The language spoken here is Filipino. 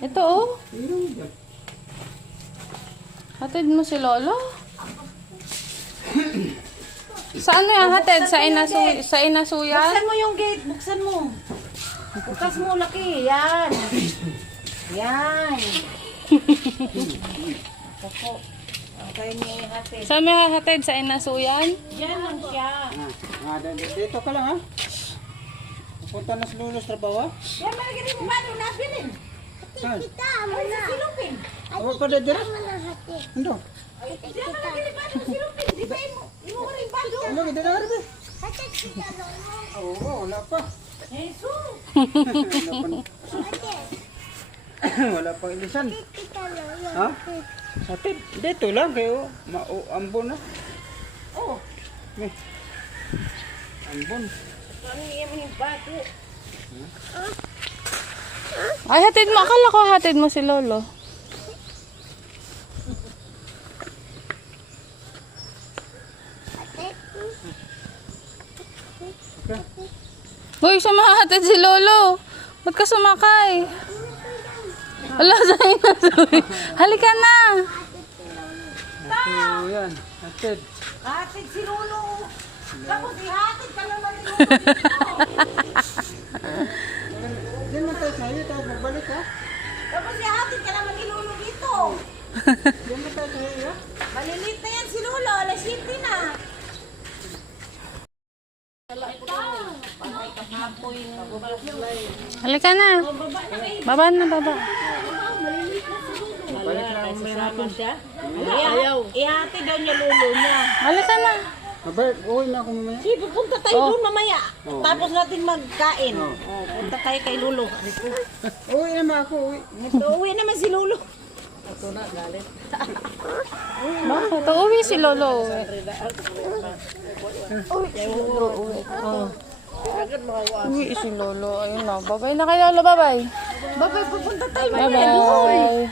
Ito oh. Hatid mo si Lolo? Saan mo yung hatid? Sa inasuyan? Buksan mo yung gate. Buksan mo. Bukas mo, laki. Yan. Yan. Opo. Okay, may hatid. Saan mo yung hatid? Sa inasuyan? Yan lang siya. Dito ka lang ha. Pupunta na sa Lolo sa trabaho ha. Yan, malagyan mo ba nung nabilin? Saan? Ay, sa silupin. Awag pa na dito? Ano? Yan, malagyan mo ba nung silupin? Di ba mo ko rin balo? Ano? Ganda na rin ba? Oo, wala pa. Jesus. Wala pang ilisan. Ha? Hatid. Dito lang kayo. Ambon na. Oh. May. Ambon. Ano yung mga bato? Ay, hatid mo. Akala ko hatid mo si Lolo. Uy, siya mahatid si Lolo. Ba't ka sumakay? Wala sa inasuyan. Halika na. So, yan. Hatid. Hatid si Lolo. Tapos ihatid ka naman ni Lolo dito. Diyan mo tayo sa'yo. Tapos magbalik ha. Tapos ihatid ka naman ni Lolo dito. Diyan mo tayo sa'yo ha. Malilit na yan si Lolo. Alas 7 na. Halika na. Baba na, baba. Balik na ang may hapon. Ayaw. Ihatid daw niya Lolo niya. Halika na. Mabalik. Uwi na ako mamaya. Sige, pupunta tayo doon mamaya. Tapos natin magkain. Punta tayo kay Lolo. Uwi naman ako. Uwi. Ito, uwi naman si Lolo. Bakit? Uuwi si Lolo. Uwi si Lolo. Ayun na. Babay na kayo, Lolo. Babay. Babay, pupunta tayo Bye-bye.